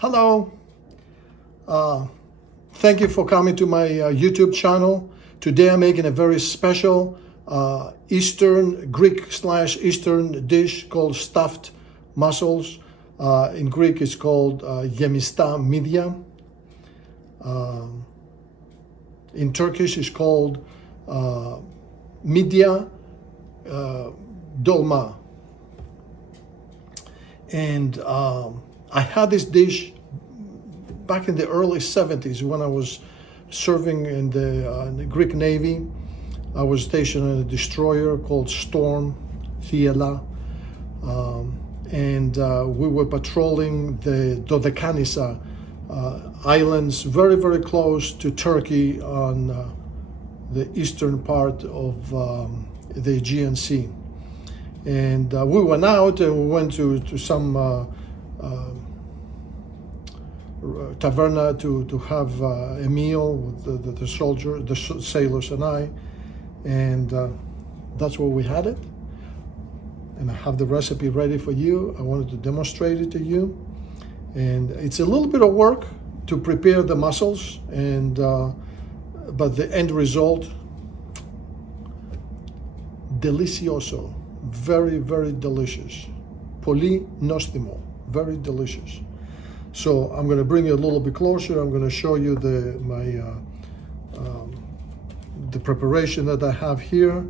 Hello. Thank you for coming to my YouTube channel. Today I'm making a very special Eastern, Greek/Eastern dish called stuffed mussels. In Greek it's called Gεμιστά Midye. In Turkish it's called Midye Dolma. And I had this dish back in the early 70s when I was serving in the Greek Navy. I was stationed on a destroyer called Storm Theala, and we were patrolling the Dodecanissa islands, very, very close to Turkey on the eastern part of the Aegean Sea. And we went out and we went to some taverna to have a meal with the sailors and I, and that's where we had it. And I have the recipe ready for you. I wanted to demonstrate it to you, and it's a little bit of work to prepare the mussels, and but the end result, delicioso, very, very delicious, πολύ νόστιμο, very delicious. So I'm going to bring you a little bit closer. I'm going to show you the preparation that I have here,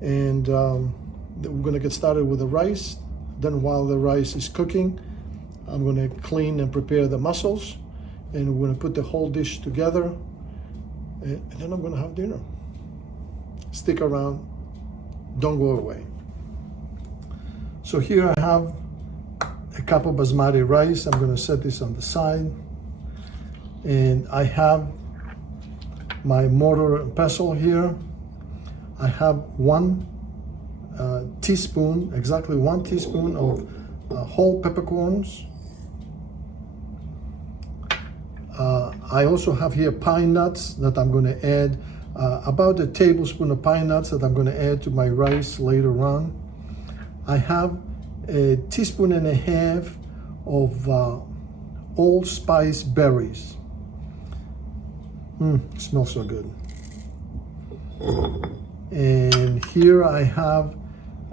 and we're going to get started with the rice. Then while the rice is cooking, I'm going to clean and prepare the mussels, and we're going to put the whole dish together, and then I'm going to have dinner. Stick around, don't go away. So here I have a cup of basmati rice. I'm going to set this on the side, and I have my mortar and pestle here. I have one teaspoon, exactly 1 teaspoon of whole peppercorns. I also have here pine nuts that I'm going to add, about a tablespoon of pine nuts that I'm going to add to my rice later on. I have a teaspoon and a half of allspice berries. Smells so good. And here I have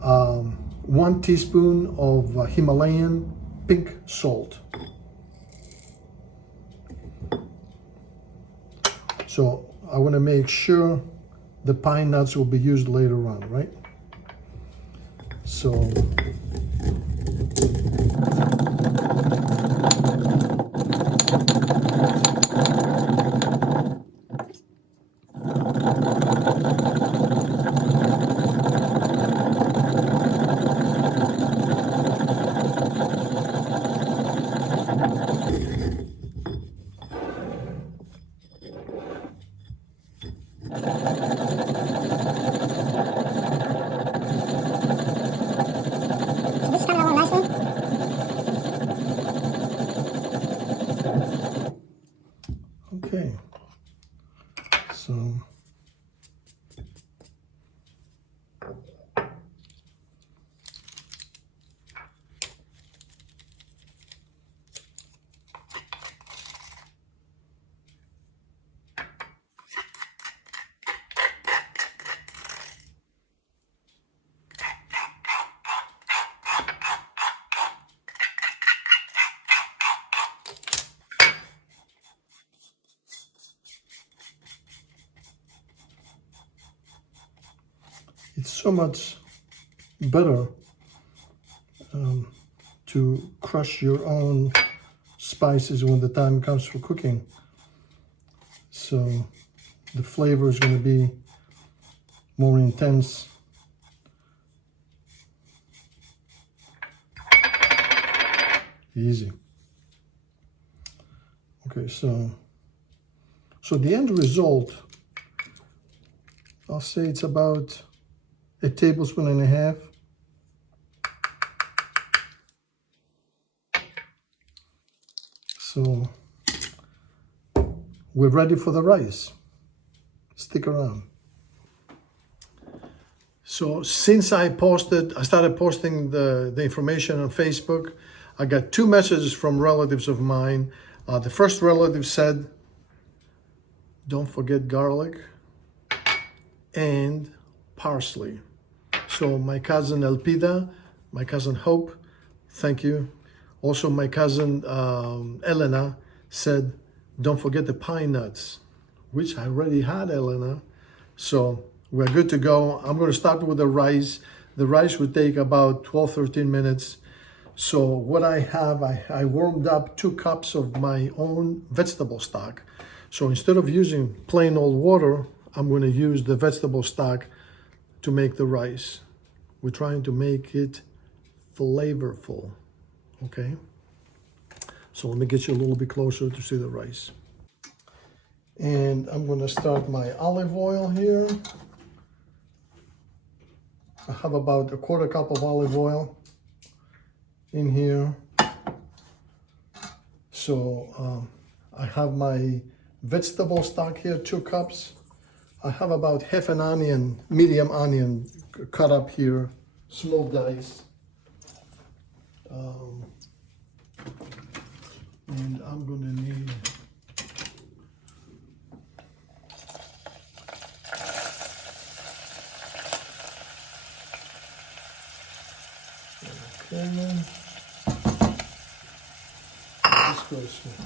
1 teaspoon of Himalayan pink salt. So I want to make sure the pine nuts will be used later on, right? So okay, so it's so much better to crush your own spices when the time comes for cooking. So the flavor is going to be more intense. Easy. Okay, so the end result, I'll say it's about a tablespoon and a half. So we're ready for the rice. Stick around. So since I started posting the information on Facebook, I got 2 messages from relatives of mine. The first relative said, don't forget garlic and parsley. So my cousin Elpida, my cousin Hope, thank you. Also my cousin Elena said, don't forget the pine nuts, which I already had, Elena. So we're good to go. I'm going to start with the rice. The rice would take about 12, 13 minutes. So what I have, I warmed up 2 cups of my own vegetable stock. So instead of using plain old water, I'm going to use the vegetable stock to make the rice. We're trying to make it flavorful, okay? So let me get you a little bit closer to see the rice. And I'm going to start my olive oil here. I have about a 1/4 cup of olive oil in here. So I have my vegetable stock here, 2 cups. I have about half an onion, medium onion, cut up here, small dice. And I'm gonna need okay. This goes here.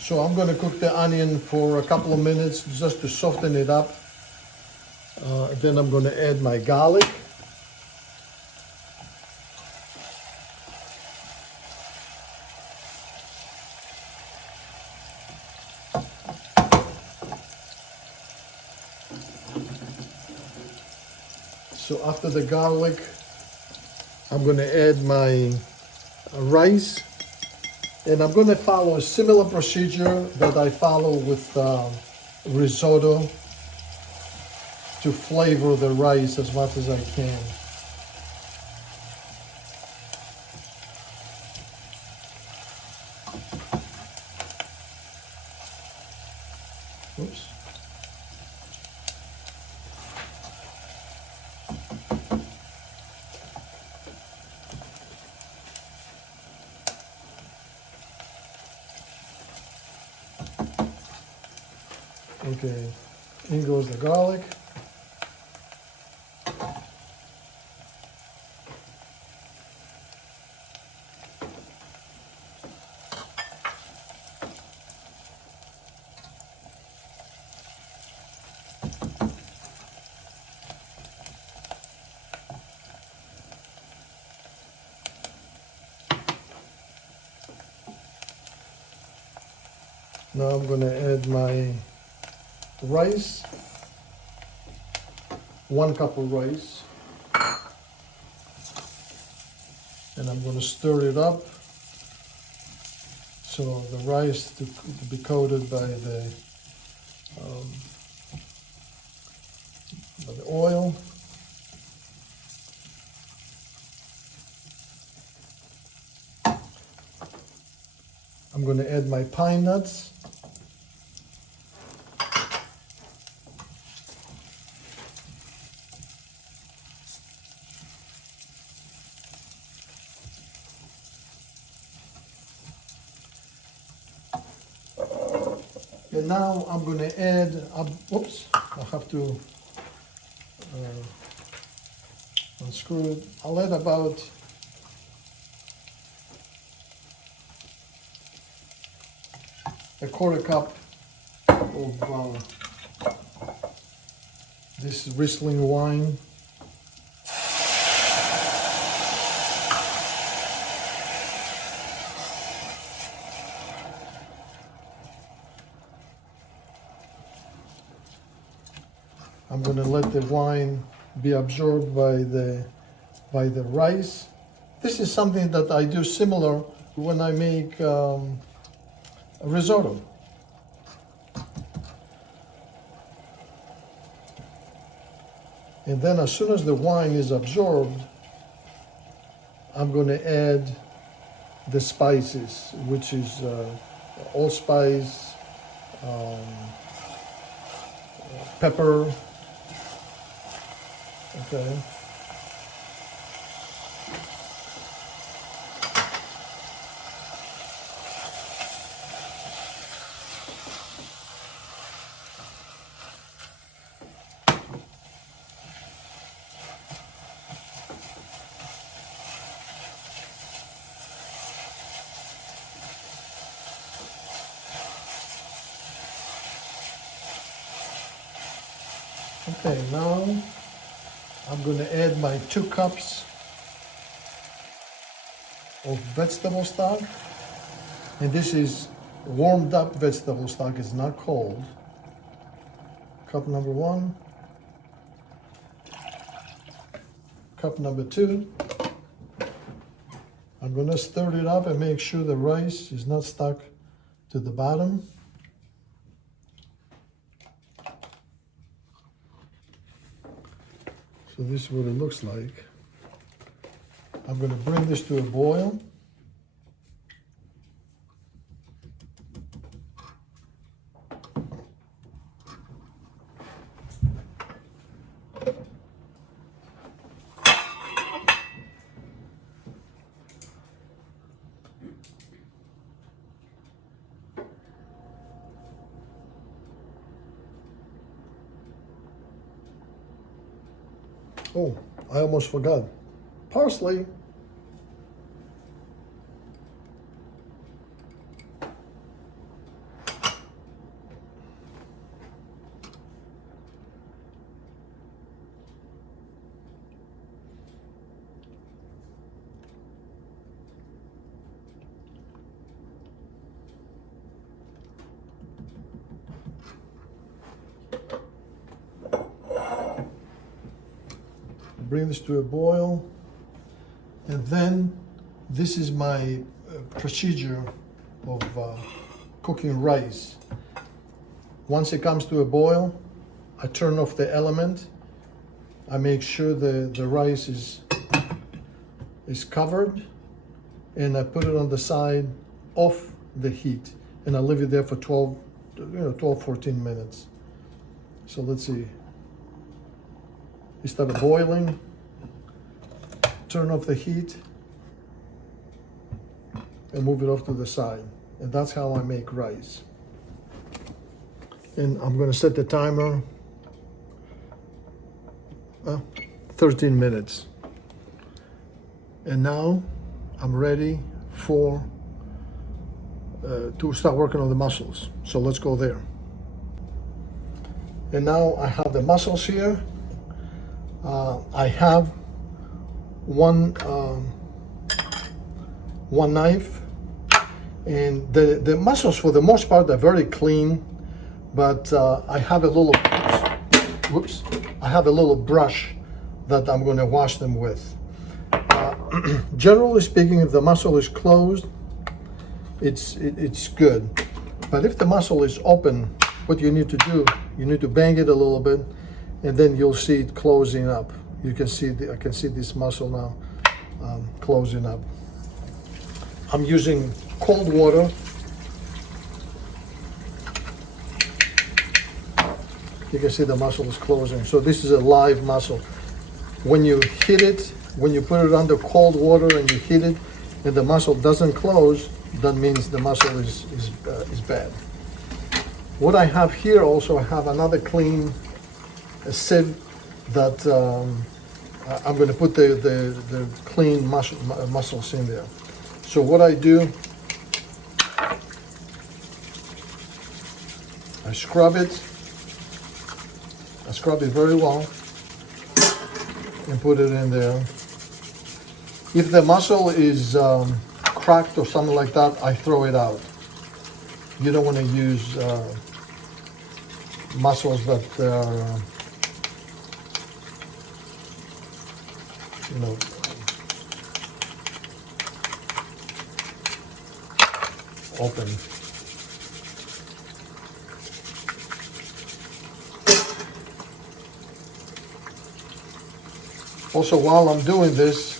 So I'm going to cook the onion for a couple of minutes just to soften it up. Then I'm going to add my garlic. So after the garlic, I'm going to add my rice. And I'm going to follow a similar procedure that I follow with risotto to flavor the rice as much as I can. Oops. Okay, in goes the garlic. Now I'm going to add my rice, 1 cup of rice, and I'm going to stir it up so the rice to be coated by the oil. I'm going to add my pine nuts. And now I'm going to add, whoops, I have to unscrew it. I'll add about a 1/4 cup of this Riesling wine. I'm going to let the wine be absorbed by the rice. This is something that I do similar when I make a risotto. And then as soon as the wine is absorbed, I'm going to add the spices, which is allspice, pepper. Okay. Okay, now I'm going to add my 2 cups of vegetable stock. And this is warmed up vegetable stock, it's not cold. Cup number 1. Cup number 2. I'm going to stir it up and make sure the rice is not stuck to the bottom. So this is what it looks like. I'm going to bring this to a boil. Oh, I almost forgot. Parsley. Bring this to a boil, and then this is my procedure of cooking rice. Once it comes to a boil, I turn off the element. I make sure the rice is covered, and I put it on the side off the heat, and I leave it there for 14 minutes. So let's see. It started boiling, turn off the heat, and move it off to the side. And that's how I make rice. And I'm going to set the timer 13 minutes. And now I'm ready for to start working on the mussels. So let's go there. And now I have the mussels here. I have one knife, and the mussels for the most part are very clean, but I have a little I have a little brush that I'm going to wash them with. Generally speaking, if the mussel is closed, it's good, but if the mussel is open, what you need to do, you need to bang it a little bit, and then you'll see it closing up. You can see, I can see this mussel now closing up. I'm using cold water. You can see the mussel is closing. So this is a live mussel. When you hit it, when you put it under cold water and you hit it, and the mussel doesn't close, that means the mussel is bad. What I have here also, I have another clean sieve that I'm going to put the clean mussels in there. So what I do, I scrub it very well and put it in there. If the mussel is cracked or something like that, I throw it out. You don't want to use mussels that are open. Also, while I'm doing this,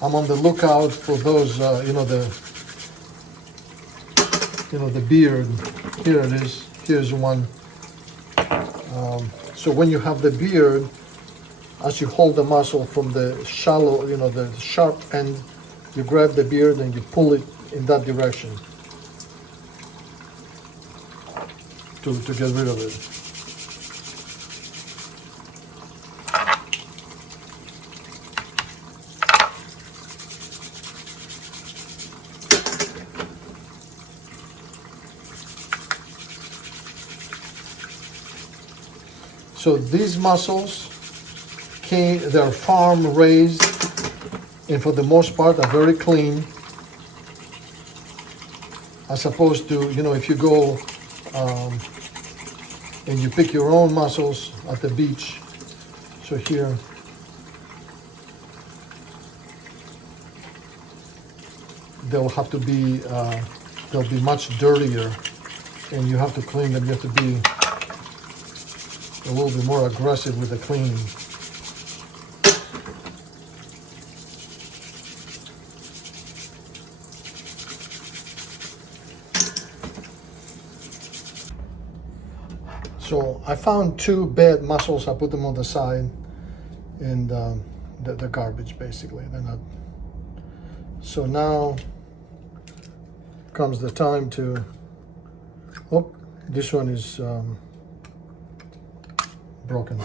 I'm on the lookout for those, the beard. Here it is. Here's one. So when you have the beard, as you hold the mussel from the shallow, the sharp end, you grab the beard and you pull it in that direction to get rid of it. So these mussels they're farm raised, and for the most part are very clean, as opposed to, you know, if you go and you pick your own mussels at the beach. So here, they'll have to be, they'll be much dirtier, and you have to clean them. You have to be a little bit more aggressive with the cleaning. So I found 2 bad mussels. I put them on the side, and the garbage basically. They're not. So now comes the time to. Oh, this one is broken.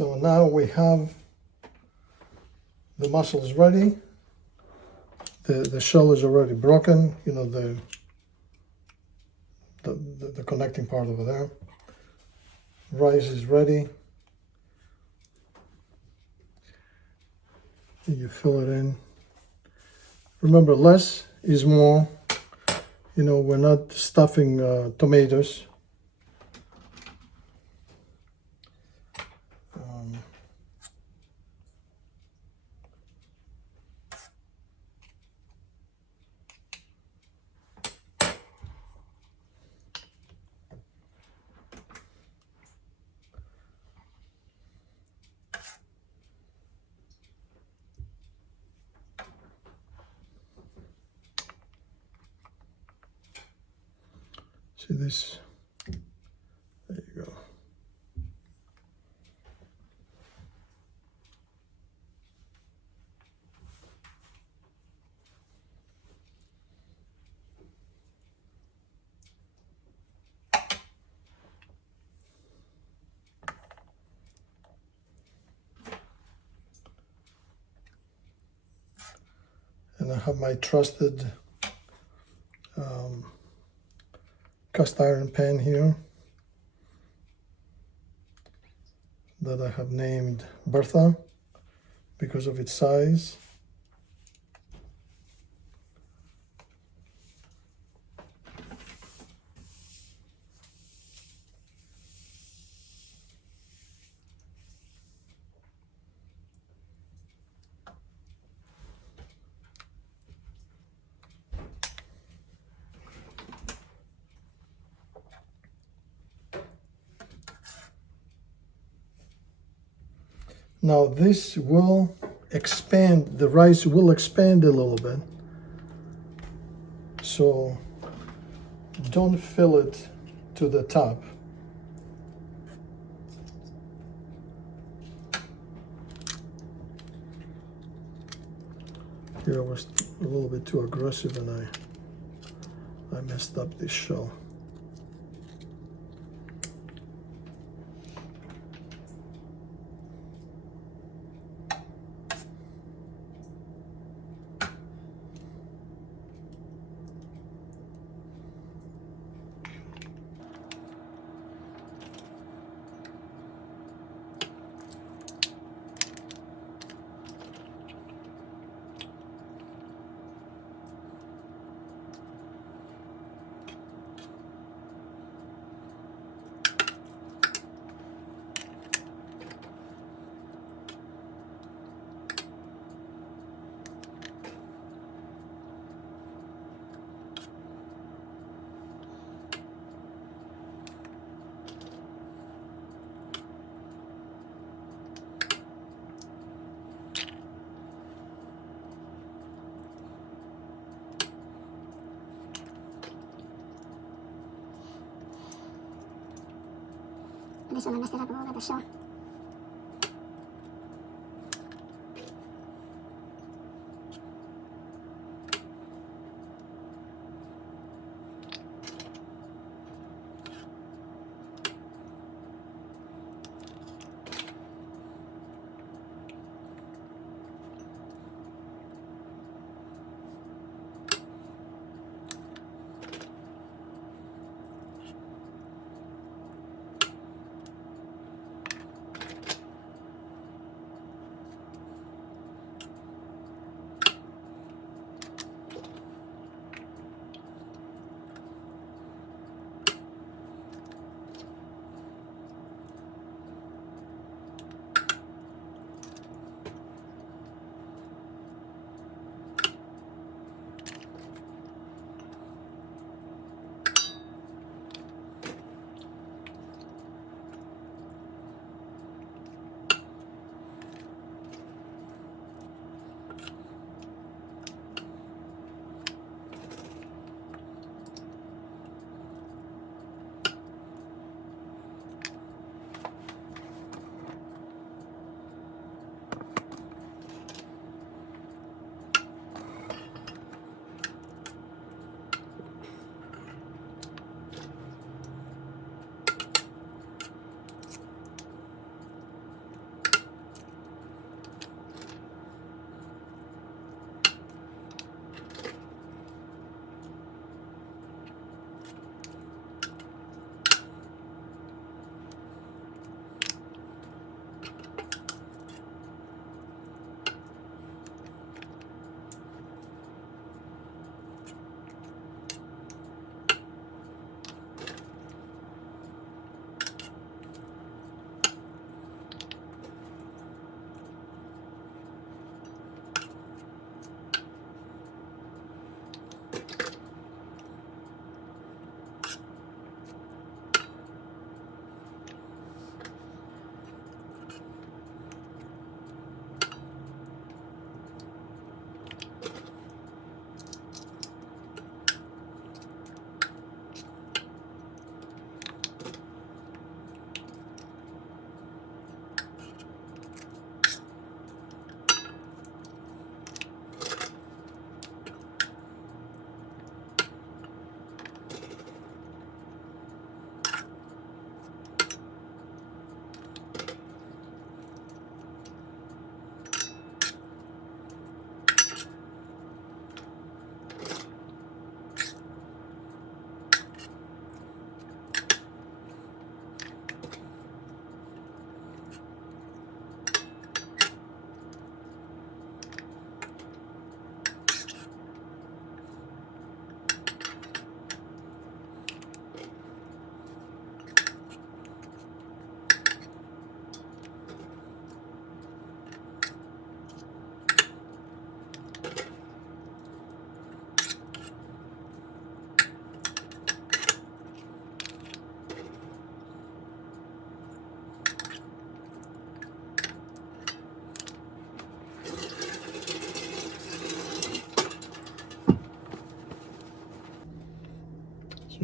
So now we have the mussels ready. The shell is already broken, you know, the connecting part over there. Rice is ready. You fill it in. Remember, less is more. You know, we're not stuffing tomatoes. See this? There you go. And I have my trusted cast iron pan here that I have named Bertha because of its size. Now this will expand, the rice will expand a little bit. So don't fill it to the top. Here I was a little bit too aggressive and I messed up this shell. This one I messed it up a little bit, the shell.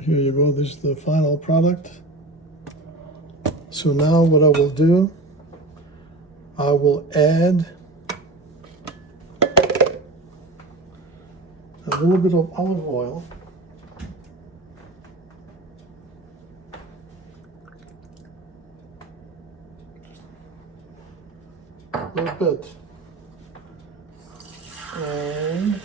here you go. This is the final product. So now what I will do, I will add a little bit of olive oil. A little bit. And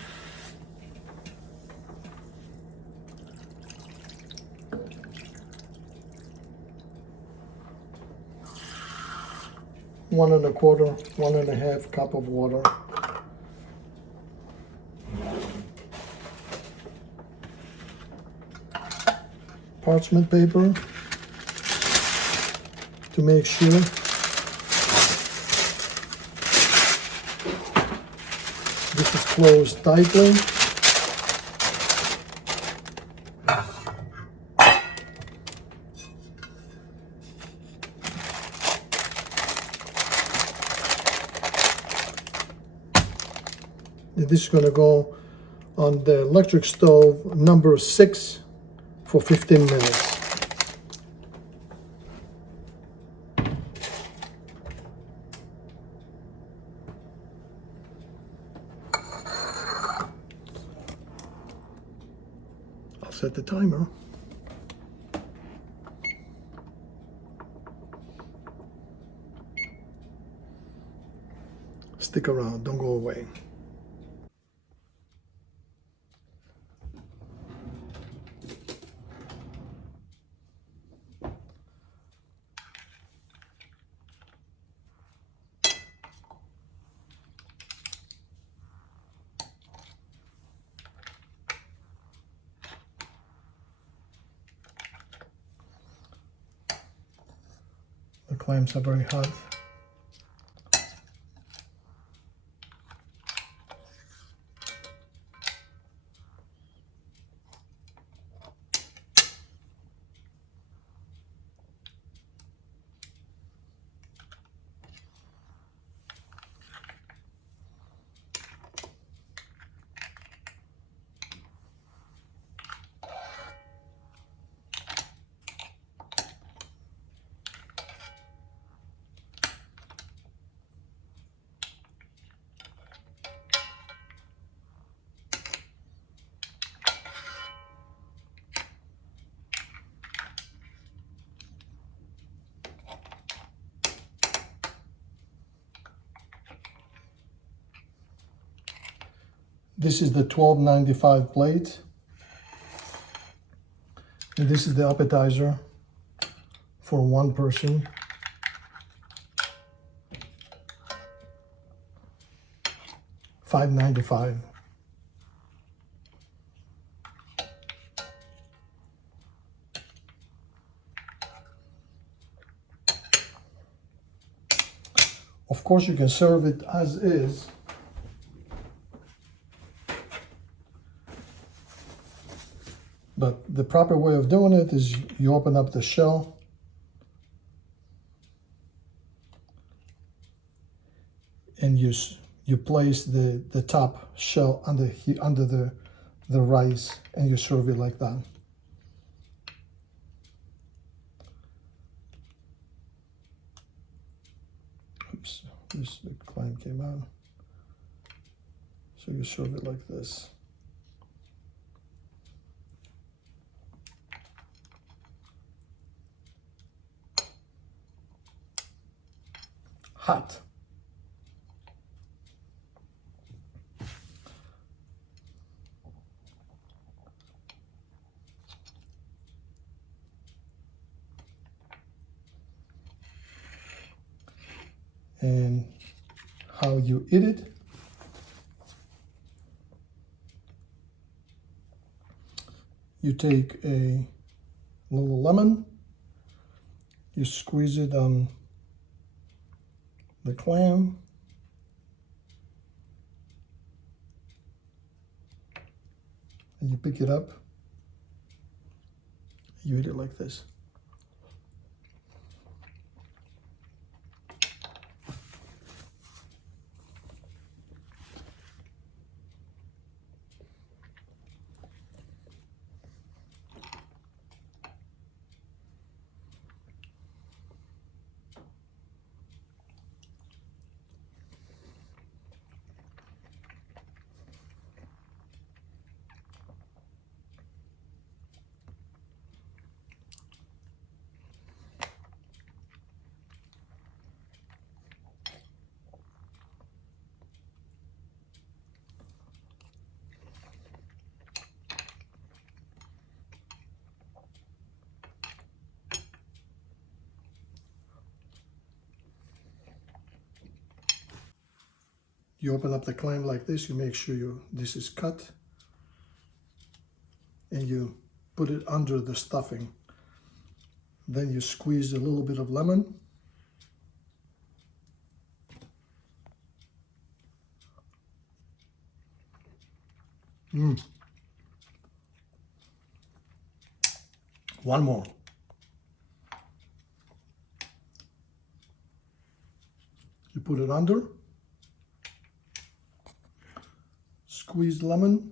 one and a quarter, 1.5 cup of water. Parchment paper to make sure this is closed tightly. This is going to go on the electric stove number 6 for 15 minutes. I'll set the timer. Stick around, don't go away. The clams are very hot. This is the $12.95 plate. And this is the appetizer for one person. $5.95. Of course, you can serve it as is. But the proper way of doing it is you open up the shell and you place the top shell under the rice and you serve it like that. Oops, this the clam came out. So you serve it like this. Hot. And how you eat it. You take a little lemon, you squeeze it on the clam, and you pick it up, you eat it like this. You open up the clam like this, you make sure this is cut, and you put it under the stuffing. Then you squeeze a little bit of lemon. One more. You put it under, squeeze lemon,